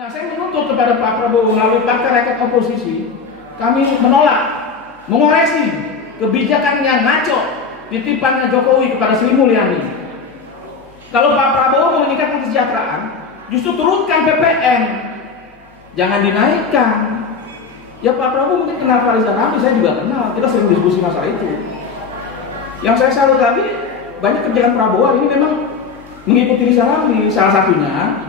Nah, saya menuntut kepada Pak Prabowo melalui Partai Rakyat Oposisi, kami menolak, mengoreksi kebijakan yang ngaco titipannya Jokowi kepada Sri Mulyani. Kalau Pak Prabowo mau meningkatkan kesejahteraan, justru turunkan PPN, jangan dinaikkan. Ya Pak Prabowo mungkin kenal Farizal Ramli, saya juga kenal, kita sering diskusi masalah itu. Yang saya salut lagi, banyak kerjaan Prabowo ini memang mengikuti Rizal Ramli. Salah satunya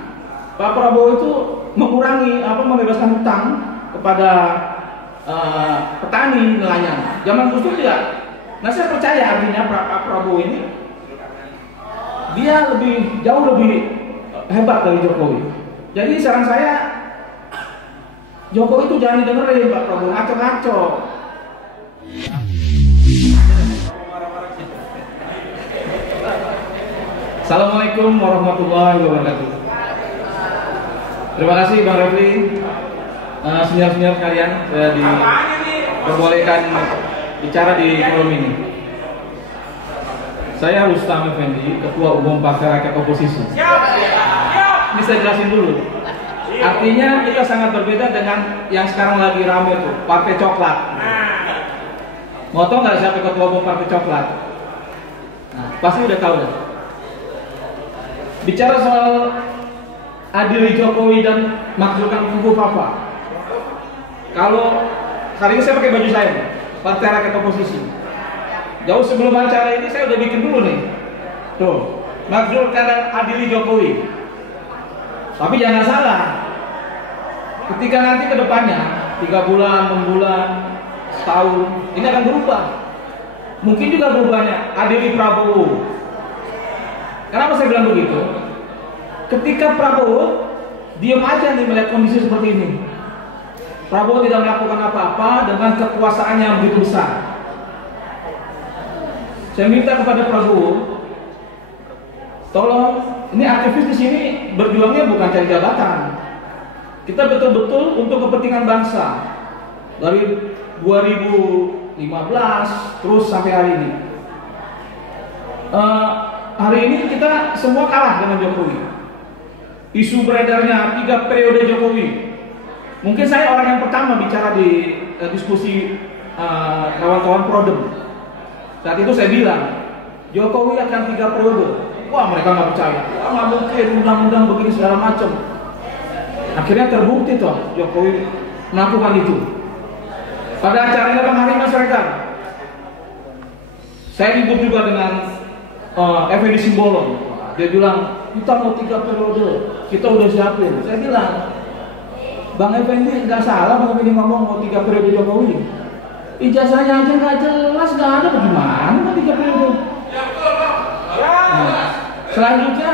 Pak Prabowo itu mengurangi membebaskan hutang kepada petani nelayan. Zaman Gus Dur tidak. Nah, saya percaya artinya Pak Prabowo ini dia jauh lebih hebat dari Jokowi. Jadi saran saya, Jokowi itu jangan didengerin Pak Prabowo, ngaco-ngaco. Assalamualaikum warahmatullahi wabarakatuh. Terima kasih Bang Refli, senior-senior kalian diperbolehkan bicara di forum ini. Saya Rustam Effendi, Ketua Umum Partai Rakyat Oposisi. Ini saya jelasin dulu. Artinya kita sangat berbeda dengan yang sekarang lagi ramai tuh, Partai Coklat. Mau tahu nggak siapa Ketua Umum Partai Coklat? Nah, pasti udah tahu deh. Bicara soal adili Jokowi dan makzulkan kubu Papa. Kalau hari ini saya pakai baju saya, Partai Rakyat Oposisi. Jauh sebelum acara ini saya udah bikin dulu nih. Tuh, makzulkan adili Jokowi. Tapi jangan salah. Ketika nanti ke depannya 3 bulan, 6 bulan, setahun, ini akan berubah. Mungkin juga berubahnya adili Prabowo. Kenapa saya bilang begitu? Ketika Prabowo diam aja nih melihat kondisi seperti ini. Prabowo tidak melakukan apa-apa dengan kekuasaan yang begitu besar. Saya minta kepada Prabowo, tolong, ini aktivis di sini berjuangnya bukan cari jabatan. Kita betul-betul untuk kepentingan bangsa. Dari 2015 terus sampai hari ini. Hari ini kita semua kalah dengan Jokowi. Isu beredarnya 3 periode Jokowi. Mungkin saya orang yang pertama bicara di diskusi kawan-kawan Prodem. Saat itu saya bilang Jokowi akan 3 periode. Wah, mereka nggak percaya. Wah, nggak mungkin, undang-undang begini segala macam. Akhirnya terbukti toh Jokowi melakukan itu. Pada acaranya Bang Hari Masyarakat, saya ribut juga dengan Effendi Simbolon. Dia bilang kita mau 3 periode, kita udah siapin. Saya bilang, Bang Effendi nggak salah Bang Effendi ngomong mau 3 periode Jokowi. Ijazahnya aja nggak jelas, nggak ada, bagaimana 3 periode? Nah, selanjutnya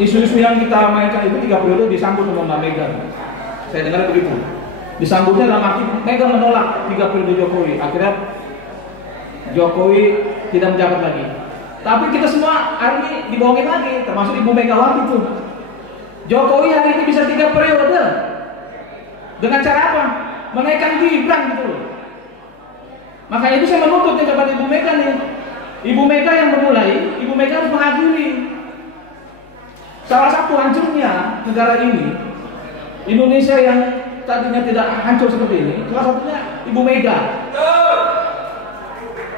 isu-isu yang kita mainkan itu 3 periode disambut sama Mbak Mega. Saya dengar begitu. Disambutnya dalam arti Mega menolak 3 periode Jokowi. Akhirnya Jokowi tidak menjabat lagi. Tapi kita semua hari ini dibohongin lagi, termasuk Ibu Megawati itu. Jokowi hari ini bisa 3 periode. Dengan cara apa? Menaikkan Gibran gitu loh. Makanya itu saya menuntut kepada Ibu Mega nih. Ibu Mega yang memulai, Ibu Mega harus mengadili. Salah satu hancurnya negara ini, Indonesia yang tadinya tidak hancur seperti ini, salah satunya Ibu Mega.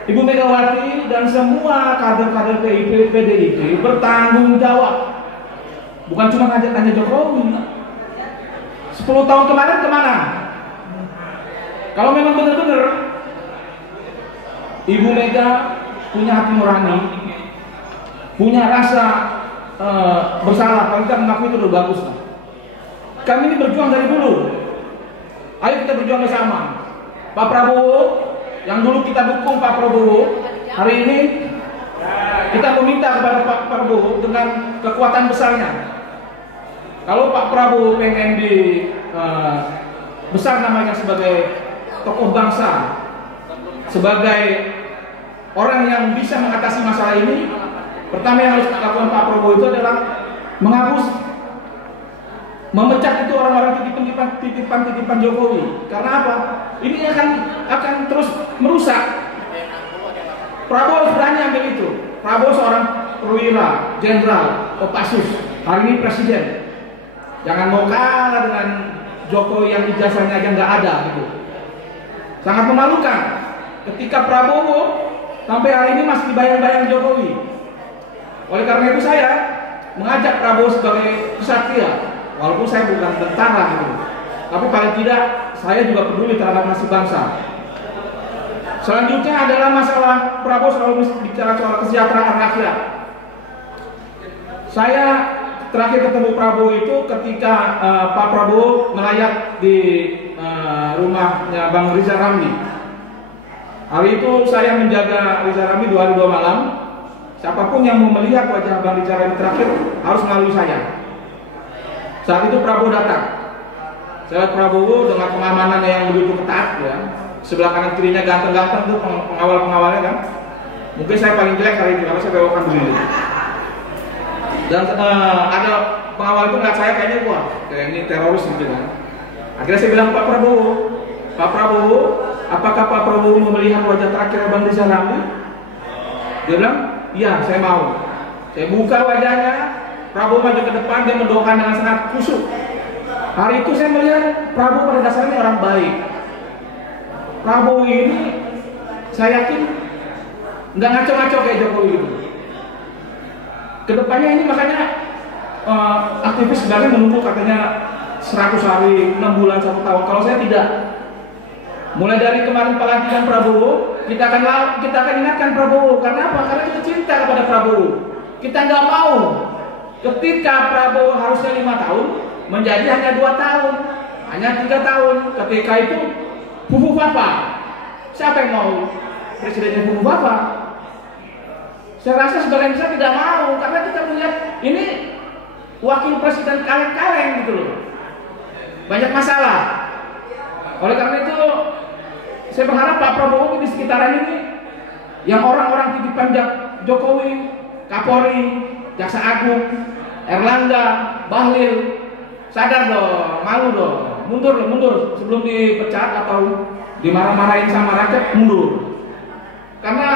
Ibu Megawati dan semua kader-kader PDIP bertanggung jawab. Bukan cuma hanya Jokowi. 10 tahun kemarin kemana? Kalau memang benar-benar Ibu Mega punya hati nurani, punya rasa bersalah, kalau kita mengakui itu udah bagus lah. Kami ini berjuang dari dulu. Ayo kita berjuang bersama. Pak Prabowo, yang dulu kita dukung Pak Prabowo, hari ini kita meminta kepada Pak Prabowo dengan kekuatan besarnya. Kalau Pak Prabowo pengen besar namanya sebagai tokoh bangsa, sebagai orang yang bisa mengatasi masalah ini, pertama yang harus dilakukan Pak Prabowo itu adalah menghapus, memecat itu orang-orang titipan Jokowi. Karena apa? Ini akan terus merusak. Prabowo harus berani ambil itu. Prabowo seorang perwira, jenderal, Kopassus, hari ini presiden. Jangan mau kalah dengan Jokowi yang ijazahnya aja nggak ada gitu. Sangat memalukan ketika Prabowo sampai hari ini masih dibayang-bayang Jokowi. Oleh karena itu saya mengajak Prabowo sebagai kesatria, walaupun saya bukan tentara gitu, tapi paling tidak saya juga peduli terhadap nasib bangsa. Selanjutnya adalah masalah Prabowo selalu bicara soal kesejahteraan rakyat. Saya terakhir ketemu Prabowo itu ketika Pak Prabowo melayat di rumahnya Bang Rizal Ramli. Hari itu saya menjaga Rizal Ramli 2 hari 2 malam. Siapapun yang mau melihat wajah Bang Rizal Ramli terakhir harus melalui saya. Saat itu Prabowo datang. Saya lihat Prabowo dengan pengamanan yang begitu ketat ya. Sebelah kanan kirinya ganteng-ganteng tuh pengawal-pengawalnya kan. Mungkin saya paling jelek hari ini karena saya bewokan begini. Dan ada pengawal itu ngeliat saya kayaknya wah kayak ini teroris gitu kan. Akhirnya saya bilang Pak Prabowo, apakah Pak Prabowo mau melihat wajah terakhir Bang Rizal Ramli? Dia bilang, iya saya mau. Saya buka wajahnya, Prabowo maju ke depan, dia mendoakan dengan sangat khusyuk. Hari itu saya melihat Prabowo pada dasarnya orang baik. Prabowo ini saya yakin nggak ngaco-ngaco kayak Jokowi gitu. Kedepannya ini makanya aktivis sebenarnya menunggu katanya 100 hari, 6 bulan, 1 tahun. Kalau saya tidak. Mulai dari kemarin pelantikan Prabowo, kita akan ingatkan Prabowo. Karena apa? Karena kita cinta kepada Prabowo. Kita nggak mau ketika Prabowo harusnya 5 tahun menjadi hanya 2 tahun, hanya 3 tahun. Ketika itu Fufu Papa. Siapa yang mau presidennya Fufu Papa? Saya rasa sebagian besar tidak mau karena kita melihat ini wakil presiden kaleng-kaleng gitu loh. Banyak masalah. Oleh karena itu saya berharap Pak Prabowo di sekitaran ini yang orang-orang titipan Jokowi, Kapolri, Jaksa Agung, Erlangga, Bahlil sadar dong, malu dong, mundur sebelum dipecat atau dimarah-marahin sama rakyat, mundur. Karena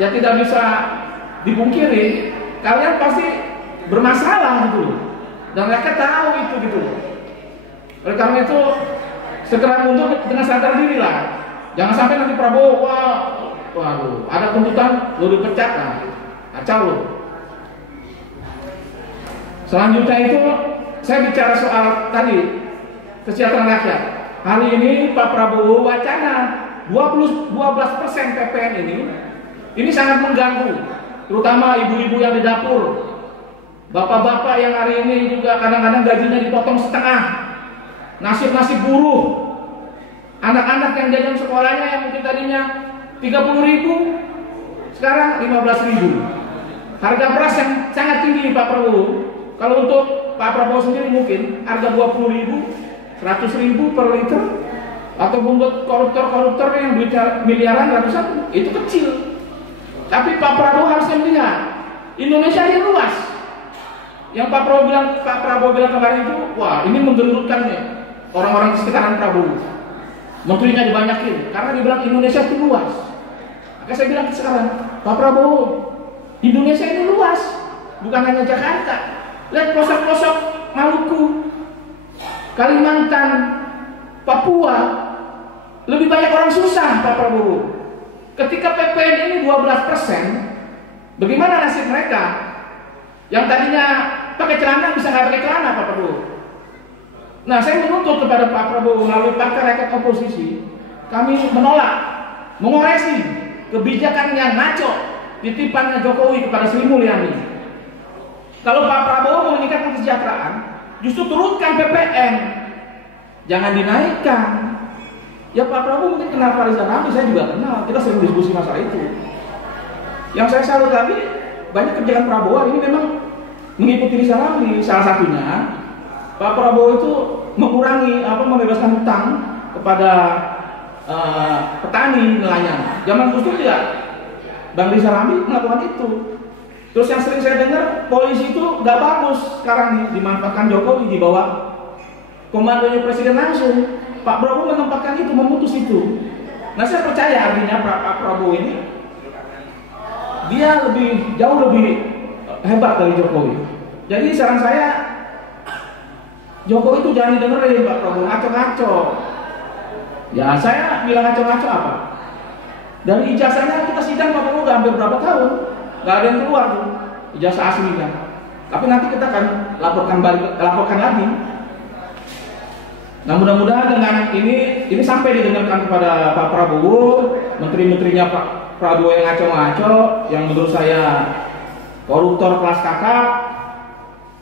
ya tidak bisa dipungkiri kalian pasti bermasalah gitu dan rakyat tahu itu gitu. Oleh karena itu segera mundur dengan sadar diri lah. Jangan sampai nanti Prabowo waduh ada tuntutan lu dipecat lah, kacau lu. Selanjutnya itu saya bicara soal tadi kesejahteraan rakyat. Hari ini Pak Prabowo wacana 12% PPN ini sangat mengganggu, terutama ibu-ibu yang di dapur, bapak-bapak yang hari ini juga kadang-kadang gajinya dipotong setengah, nasib-nasib buruh, anak-anak yang jajan sekolahnya yang mungkin tadinya 30.000 sekarang 15.000. Harga beras yang sangat tinggi Pak Prabowo. Kalau untuk Pak Prabowo sendiri mungkin harga 20.000, 100.000 per liter, atau buat koruptor-koruptor yang duitnya miliaran ratusan itu kecil. Tapi Pak Prabowo harusnya melihat Indonesia ini luas. Yang Pak Prabowo bilang kemarin itu, wah ini menggerutkan nih orang-orang di sekitaran Prabowo. Menterinya dibanyakin karena dia bilang Indonesia itu luas. Maka saya bilang sekarang, Pak Prabowo, Indonesia ini luas, bukan hanya Jakarta. Lihat pelosok-pelosok Maluku, Kalimantan, Papua, lebih banyak orang susah Pak Prabowo. Ketika PPN ini 12%, bagaimana nasib mereka? Yang tadinya pakai celana bisa nggak pakai celana Pak Prabowo. Nah, saya menuntut kepada Pak Prabowo melalui Partai Rakyat Oposisi, kami menolak, mengoreksi kebijakan yang ngaco titipannya Jokowi kepada Sri Mulyani. Kalau Pak Prabowo mau meningkatkan kesejahteraan, justru turunkan PPN, jangan dinaikkan. Ya Pak Prabowo mungkin kenal Pak Rizal Ramli, saya juga kenal, kita sering diskusi masalah itu. Yang saya salut lagi, banyak kerjaan Prabowo ini memang mengikuti Rizal Ramli. Salah satunya Pak Prabowo itu mengurangi membebaskan hutang kepada petani nelayan. Zaman Gus Dur tidak, Bang Rizal Ramli melakukan itu. Terus yang sering saya dengar polisi itu nggak bagus sekarang nih, dimanfaatkan Jokowi, dibawa komandonya presiden langsung. Pak Prabowo menempatkan itu, memutus itu. Nah saya percaya artinya Pak Prabowo ini dia jauh lebih hebat dari Jokowi. Jadi saran saya Jokowi itu jangan didengerin Pak Prabowo, ngaco-ngaco. Ya saya bilang ngaco-ngaco apa? Dari ijazahnya kita sidang Pak Prabowo udah hampir berapa tahun, nggak ada yang keluar tuh ijazah aslinya. Tapi nanti kita akan laporkan lagi. Nah mudah-mudahan dengan ini sampai didengarkan kepada Pak Prabowo, menteri-menterinya Pak Prabowo yang ngaco-ngaco, yang menurut saya koruptor kelas kakap,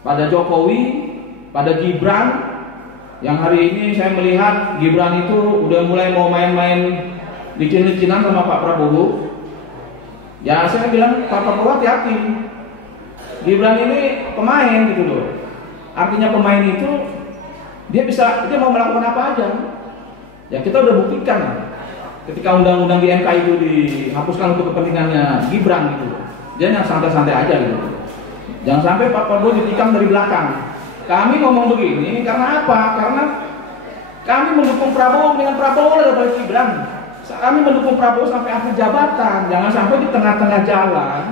pada Jokowi, pada Gibran, yang hari ini saya melihat Gibran itu udah mulai mau main-main licin-licinan sama Pak Prabowo. Ya saya bilang Pak Prabowo hati-hati. Gibran ini pemain gitu loh. Artinya pemain itu dia mau melakukan apa aja. Ya kita udah buktikan ketika undang-undang di MK itu dihapuskan untuk kepentingannya Gibran gitu. Dia yang santai-santai aja gitu. Jangan sampai Pak Prabowo ditikam dari belakang. Kami ngomong begini karena apa? Karena kami mendukung Prabowo dengan Prabowo daripada Gibran. Kami mendukung Prabowo sampai akhir jabatan. Jangan sampai di tengah-tengah jalan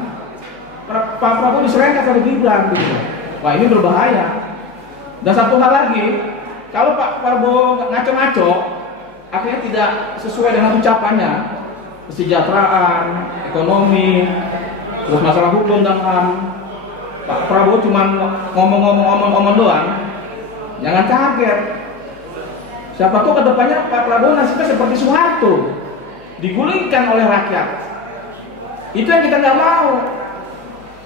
Pak Prabowo diserahkan kepada Gibran gitu. Wah ini berbahaya. Dan satu hal lagi, kalau Pak Prabowo ngaco-ngaco, akhirnya tidak sesuai dengan ucapannya, kesejahteraan, ekonomi, terus masalah hukum dan HAM, Pak Prabowo cuma ngomong doang, jangan kaget. Siapa tahu kedepannya Pak Prabowo nasibnya seperti Soeharto, digulingkan oleh rakyat. Itu yang kita nggak mau.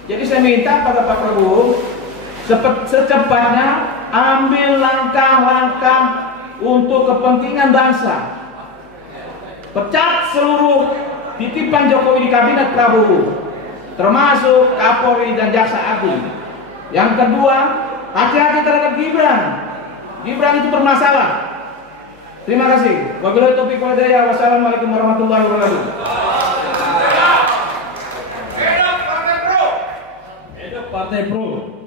Jadi saya minta pada Pak Prabowo secepatnya ambil langkah-langkah untuk kepentingan bangsa. Pecat seluruh titipan Jokowi di kabinet Prabowo, termasuk Kapolri dan Jaksa Agung. Yang kedua, hati-hati terhadap Gibran. Gibran itu bermasalah. Terima kasih. Wabillahi taufiq wal hidayah. Wassalamualaikum warahmatullahi wabarakatuh. Hidup Partai Pro.